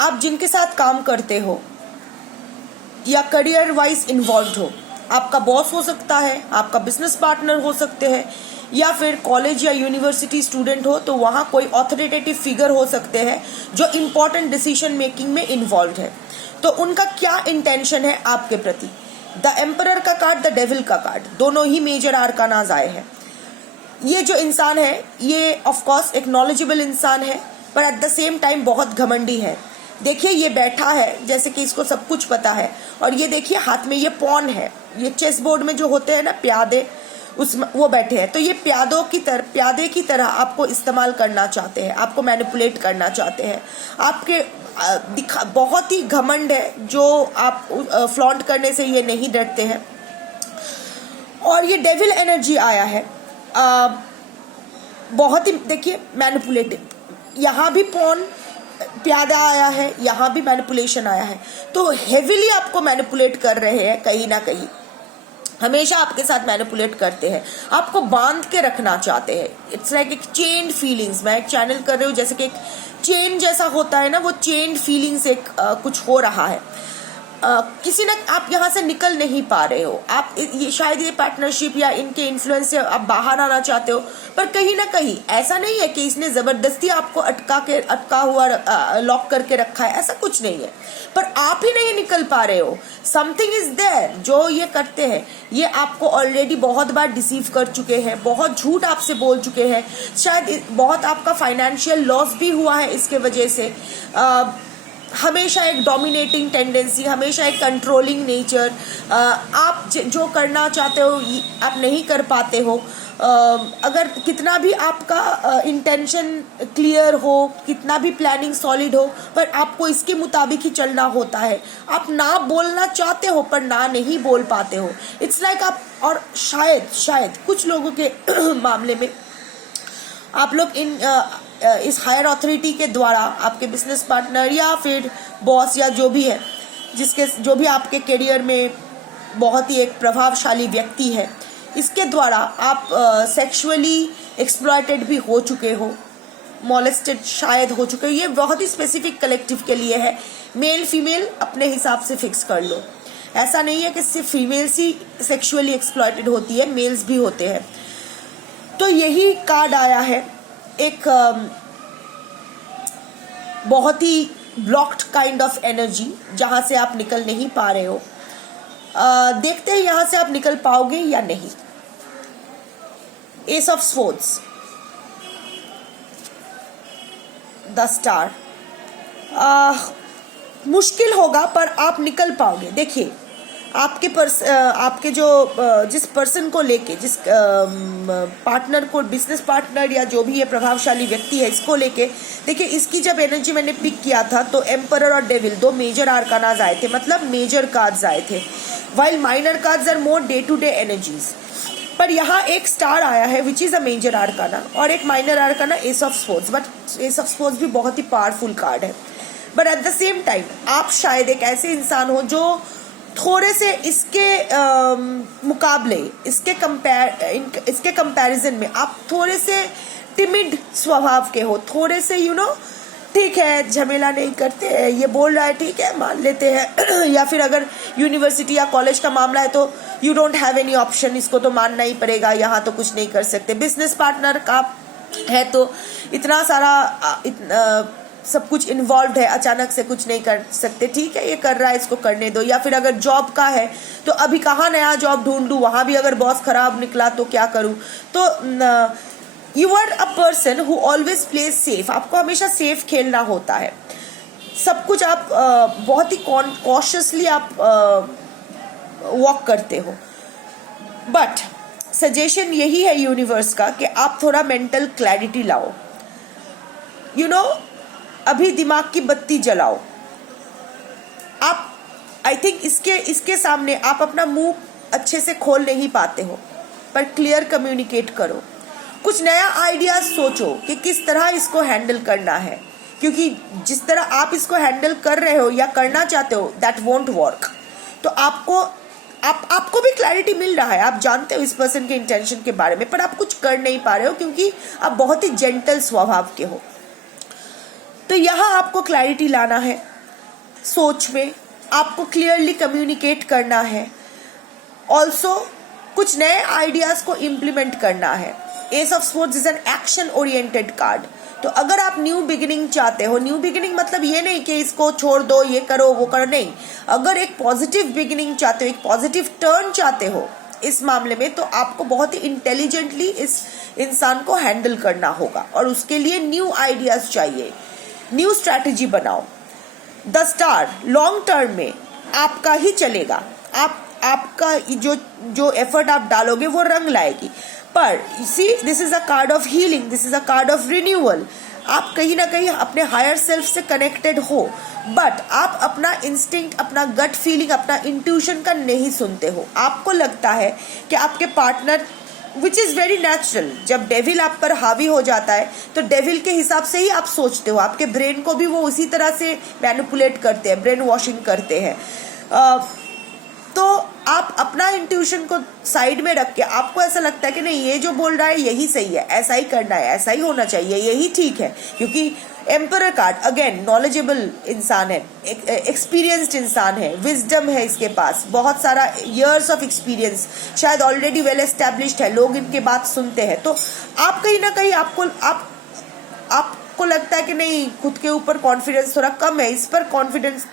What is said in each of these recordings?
आप जिनके साथ काम करते हो या करियर वाइज इन्वॉल्व हो, आपका बॉस हो सकता है, आपका बिजनेस पार्टनर हो सकते हैं, या फिर कॉलेज या यूनिवर्सिटी स्टूडेंट हो तो वहाँ कोई ऑथोरिटेटिव फिगर हो सकते हैं जो इम्पोर्टेंट डिसीजन मेकिंग में इन्वॉल्व है। तो उनका क्या इंटेंशन है आपके प्रति। द एम्परर का कार्ड, द डेविल का कार्ड, दोनों ही मेजर आर्कानाज आए हैं। ये जो इंसान है ये ऑफ कोर्स एक नॉलेजेबल इंसान है, पर एट द सेम टाइम बहुत घमंडी है। देखिए ये बैठा है जैसे कि इसको सब कुछ पता है, और ये देखिए हाथ में ये पॉन है, ये चेस बोर्ड में जो होते हैं ना प्यादे, उसमें वो बैठे हैं। तो ये प्यादे की तरह आपको इस्तेमाल करना चाहते हैं, आपको मैनिपुलेट करना चाहते हैं। आपके बहुत ही घमंड है जो आप फ्लॉन्ट करने से ये नहीं डरते हैं। और ये डेविल एनर्जी आया है, बहुत ही देखिए मैनिपुलेटिव। यहाँ भी पॉन प्यादा आया है, यहाँ भी मैनिपुलेशन आया है। तो हेविली आपको मैनिपुलेट कर रहे हैं, कहीं ना कहीं हमेशा आपके साथ मैनिपुलेट करते हैं, आपको बांध के रखना चाहते हैं। इट्स लाइक एक चेन्ड फीलिंग्स, मैं एक चैनल कर रही हूँ जैसे कि एक चेन जैसा होता है ना, वो चेन्ड फीलिंग्स एक कुछ हो रहा है। किसी न आप यहाँ से निकल नहीं पा रहे हो। आप ये शायद ये पार्टनरशिप या इनके इन्फ्लुएंस से आप बाहर आना चाहते हो, पर कहीं ना कहीं ऐसा नहीं है कि इसने जबरदस्ती आपको अटका हुआ लॉक करके रखा है, ऐसा कुछ नहीं है। पर आप ही नहीं निकल पा रहे हो। Something is there. जो ये करते हैं ये आपको ऑलरेडी बहुत बार डिसीव कर चुके हैं, बहुत झूठ आपसे बोल चुके हैं, शायद बहुत आपका फाइनेंशियल लॉस भी हुआ है इसके वजह से। हमेशा एक डोमिनेटिंग टेंडेंसी, हमेशा एक कंट्रोलिंग नेचर, आप जो करना चाहते हो आप नहीं कर पाते हो। अगर कितना भी आपका इंटेंशन क्लियर हो, कितना भी प्लानिंग सॉलिड हो, पर आपको इसके मुताबिक ही चलना होता है। आप ना बोलना चाहते हो पर ना नहीं बोल पाते हो। इट्स लाइक आप, और शायद कुछ लोगों के मामले में आप लोग इस हायर अथॉरिटी के द्वारा, आपके बिजनेस पार्टनर या फिर बॉस या जो भी है, जो भी आपके करियर में बहुत ही एक प्रभावशाली व्यक्ति है, इसके द्वारा आप सेक्सुअली एक्सप्लॉयटेड भी हो चुके हो, मॉलेस्टेड शायद हो चुके हो। ये बहुत ही स्पेसिफिक कलेक्टिव के लिए है। मेल फीमेल अपने हिसाब से फिक्स कर लो। ऐसा नहीं है कि सिर्फ फीमेल्स ही सेक्सुअली एक्सप्लॉयटेड होती है, मेल्स भी होते हैं। तो यही कार्ड आया है, एक बहुत ही ब्लॉक्ड काइंड ऑफ एनर्जी, जहां से आप निकल नहीं पा रहे हो। देखते हैं यहां से आप निकल पाओगे या नहीं। S of swords, the star. मुश्किल होगा पर आप निकल पाओगे। देखिए आपके जो जिस पर्सन को लेके, जिस पार्टनर को, बिजनेस पार्टनर या जो भी ये प्रभावशाली व्यक्ति है, इसको लेके देखिए, इसकी जब एनर्जी मैंने पिक किया था तो एम्परर और डेविल दो मेजर आर्कानाज आए थे, मतलब मेजर कार्ड्स आए थे, while minor cards are more day to day energies. पर यहाँ एक स्टार आया है विच इज अ मेजर आर्काना, और एक minor आर्काना S of sports. But S of sports भी बहुत ही पावरफुल कार्ड है। But at the same time आप शायद एक ऐसे इंसान हो जो थोड़े से इसके मुकाबले, इसके कंपैरिजन में आप थोड़े से टिमिड स्वभाव के हो, थोड़े से ठीक है, झमेला नहीं करते हैं, ये बोल रहा है ठीक है मान लेते हैं या फिर अगर यूनिवर्सिटी या कॉलेज का मामला है तो you don't have any option, इसको तो मानना ही पड़ेगा, यहाँ तो कुछ नहीं कर सकते। बिजनेस पार्टनर का है तो इतना सारा सब कुछ इन्वॉल्व है, अचानक से कुछ नहीं कर सकते, ठीक है ये कर रहा है इसको करने दो। या फिर अगर जॉब का है तो अभी कहाँ नया जॉब ढूंढूं, वहां भी अगर बॉस खराब निकला तो क्या करूं। तो you are a person who always plays safe. आपको हमेशा सेफ खेलना होता है, सब कुछ आप बहुत ही कॉशियसली आप वॉक करते हो। बट सजेशन यही है यूनिवर्स का कि आप थोड़ा मेंटल क्लैरिटी लाओ, अभी दिमाग की बत्ती जलाओ। आप आई थिंक इसके सामने आप अपना मुंह अच्छे से खोल नहीं पाते हो, पर क्लियर कम्युनिकेट करो, कुछ नया आइडिया सोचो कि किस तरह इसको हैंडल करना है, क्योंकि जिस तरह आप इसको हैंडल कर रहे हो या करना चाहते हो दैट वोंट वर्क। तो आपको भी क्लैरिटी मिल रहा है, आप जानते हो इस पर्सन के इंटेंशन के बारे में, पर आप कुछ कर नहीं पा रहे हो क्योंकि आप बहुत ही जेंटल स्वभाव के हो। तो यहाँ आपको क्लैरिटी लाना है सोच में, आपको क्लियरली कम्युनिकेट करना है, ऑल्सो कुछ नए आइडियाज को इम्प्लीमेंट करना है। S of sports is an action oriented card. तो अगर आप न्यू बिगिनिंग चाहते हो, न्यू बिगिनिंग मतलब ये नहीं कि इसको छोड़ दो, ये करो वो करो, नहीं, अगर एक पॉजिटिव बिगिनिंग चाहते हो, एक पॉजिटिव टर्न चाहते हो इस मामले में, तो आपको बहुत ही इंटेलिजेंटली इस इंसान को हैंडल करना होगा और उसके लिए न्यू आइडियाज चाहिए, न्यू स्ट्रैटेजी बनाओ। द स्टार लॉन्ग टर्म में आपका ही चलेगा, आपका जो एफर्ट आप डालोगे वो रंग लाएगी। पर see, this is a card of healing, this is a card of renewal. आप कहीं ना कहीं अपने हायर सेल्फ से कनेक्टेड हो, बट आप अपना इंस्टिंक्ट, अपना गट फीलिंग, अपना इंट्यूशन का नहीं सुनते हो। आपको लगता है कि आपके partner, which is very natural, जब डेविल आप पर हावी हो जाता है तो डेविल के हिसाब से ही आप सोचते हो, आपके ब्रेन को भी वो उसी तरह से मैनिपुलेट करते हैं, ब्रेन वॉशिंग करते हैं। तो आप अपना इंट्यूशन को साइड में रख के, आपको ऐसा लगता है कि नहीं, ये जो बोल रहा है यही सही है, ऐसा ही करना है, ऐसा ही होना चाहिए, यही ठीक है, क्योंकि एम्परर कार्ड अगेन नॉलेजेबल इंसान है, एक्सपीरियंस्ड इंसान है, विजडम है इसके पास, बहुत सारा इयर्स ऑफ एक्सपीरियंस, शायद ऑलरेडी वेल एस्टेब्लिश्ड है, लोग इनके बात सुनते हैं। तो आप कहीं ना कहीं आपको लगता है कि नहीं, खुद के ऊपर कॉन्फिडेंस थोड़ा कम है, इस पर कॉन्फिडेंस,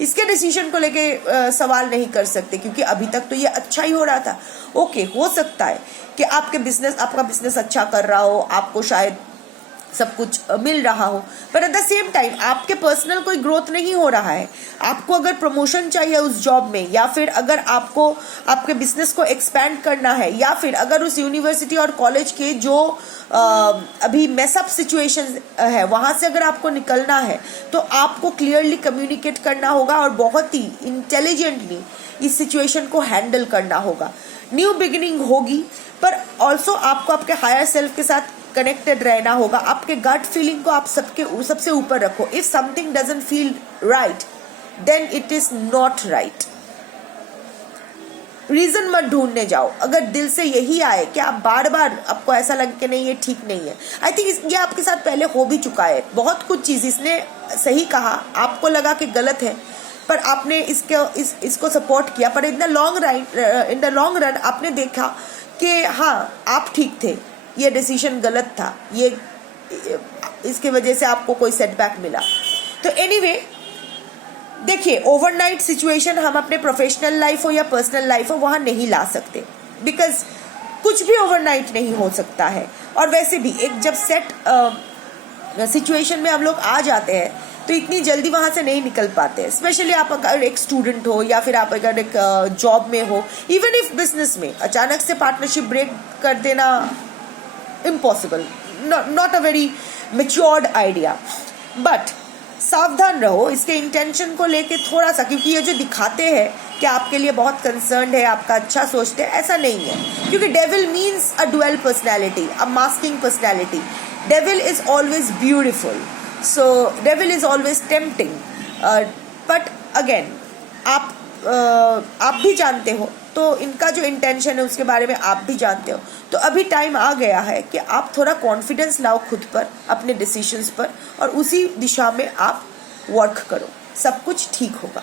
इसके डिसीजन को लेके सवाल नहीं कर सकते, क्योंकि अभी तक तो ये अच्छा ही हो रहा था। ओके, हो सकता है कि आपका बिजनेस अच्छा कर रहा हो, आपको शायद सब कुछ मिल रहा हो, पर एट द सेम टाइम आपके पर्सनल कोई ग्रोथ नहीं हो रहा है। आपको अगर प्रमोशन चाहिए उस जॉब में, या फिर अगर आपको आपके बिजनेस को एक्सपैंड करना है, या फिर अगर उस यूनिवर्सिटी और कॉलेज के जो अभी मेसअप सिचुएशन है वहाँ से अगर आपको निकलना है, तो आपको क्लियरली कम्युनिकेट करना होगा और बहुत ही इंटेलिजेंटली इस सिचुएशन को हैंडल करना होगा। न्यू बिगिनिंग होगी, पर ऑल्सो आपको आपके हायर सेल्फ के साथ कनेक्टेड रहना होगा। आपके गट फीलिंग को आप सबसे ऊपर रखो। If something doesn't feel right, then it is not right. Reason मत ढूंढने जाओ। अगर दिल से यही आए कि आप बार बार आपको ऐसा लगे कि नहीं ये ठीक नहीं है, आई थिंक ये आपके साथ पहले हो भी चुका है। बहुत कुछ चीज इसने सही कहा, आपको लगा कि गलत है, पर आपने इसको सपोर्ट किया, पर इन द लॉन्ग रन आपने देखा कि हाँ आप ठीक थे, ये डिसीजन गलत था, ये इसके वजह से आपको कोई सेटबैक मिला। तो एनीवे, देखिए, ओवरनाइट सिचुएशन हम अपने प्रोफेशनल लाइफ हो या पर्सनल लाइफ हो वहाँ नहीं ला सकते, बिकॉज कुछ भी ओवरनाइट नहीं हो सकता है। और वैसे भी एक जब सेट सिचुएशन में हम लोग आ जाते हैं तो इतनी जल्दी वहाँ से नहीं निकल पाते, स्पेशली आप अगर एक स्टूडेंट हो या फिर आप अगर एक जॉब में हो, इवन इफ बिजनेस में अचानक से पार्टनरशिप ब्रेक कर देना impossible, not a very matured idea. But सावधान रहो इसके इंटेंशन को लेके थोड़ा सा, क्योंकि ये जो दिखाते हैं कि आपके लिए बहुत कंसर्न्ड है, आपका अच्छा सोचते हैं, ऐसा नहीं है। क्योंकि devil means a dual personality, a masking personality. Devil is always beautiful, so devil is always tempting, but again आप भी जानते हो, तो इनका जो इंटेंशन है उसके बारे में आप भी जानते हो। तो अभी टाइम आ गया है कि आप थोड़ा कॉन्फिडेंस लाओ खुद पर, अपने डिसीजंस पर, और उसी दिशा में आप वर्क करो, सब कुछ ठीक होगा।